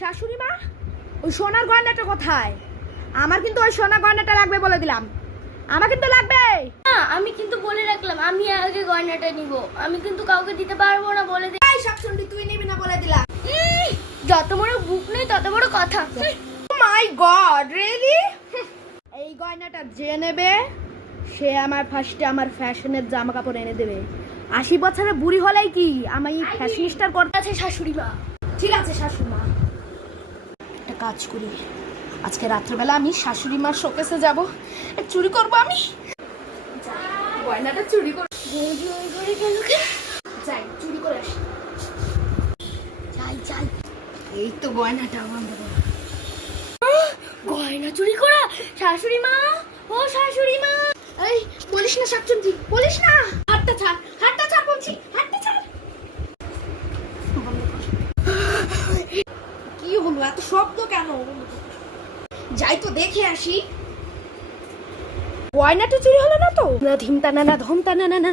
শাশুড়ি মা, ওই সোনার গয়নাটা কোথায়? আমার কিন্তু ওই সোনার গয়নাটা লাগবে বলে দিলাম। আমার কিন্তু লাগবে। না, আমি কিন্তু বলে রাখলাম আমি আগে গয়নাটা নিব। আমি কিন্তু কাউকে দিতে পারবো না বলে দিই। এই শাশুড়ি, তুই নিবি না বলে দিলাম। যত বড় বুক নেই তত বড় কথা। মাই গড, রিয়েলি? এই গয়নাটা যে নেবে সে আমার ফার্স্টে আমার ফ্যাশনের জামা কাপড় এনে দেবে। 80 বছরের বুড়ি হলেই কি আমি ফ্যাশনিস্টার করতে আছে শাশুড়ি মা। ঠিক আছে শাশুড়ি মা, একটা কাজ করি, আজকে রাত্রেবেলা আমি শাশুড়ি মার শোকেসে যাব, চুরি করবো। আমি গয়নাটা চুরি করব। যাই, চুরি করে আসি। যাই এই তো গয়নাটা বন্ধ করো। গয়না চুরি করা। শাশুড়ি মা, ও শাশুড়ি মা। এই বলিস না শাকচুন্দি, বলিস না। হাতটা ছাড় বলছি, হাতটা ছাড়। বন্ধ কর। কি হলো, এত শব্দ কেন? যাই তো দেখে আসি। গয়নাটা চুরি হলো না তো? না ধিমতানা না ধমতানা না না,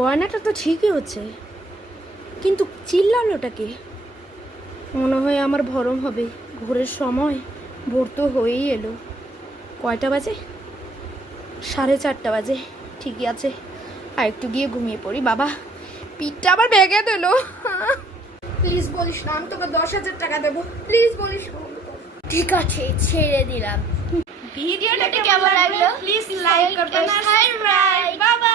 গয়নাটা তো ঠিকই হচ্ছে, কিন্তু চিল্লালোটা কে? মনে হয় আমার ভরম হবে। ভোরের সময়, ভোর তো হয়েই এলো। কয়টা বাজে? 4:30 বাজে। ঠিকই আছে, আর একটু গিয়ে ঘুমিয়ে পড়ি। বাবা, পিঠটা আবার ভেঙে দিল। প্লিজ বলিস না, আমি তোকে 10,000 টাকা দেবো। প্লিজ বলিস না। ঠিক আছে, ছেড়ে দিলাম। ভিডিওটা কেমন লাগলো? প্লিজ লাইক করবেন, সাবস্ক্রাইব। বাবা।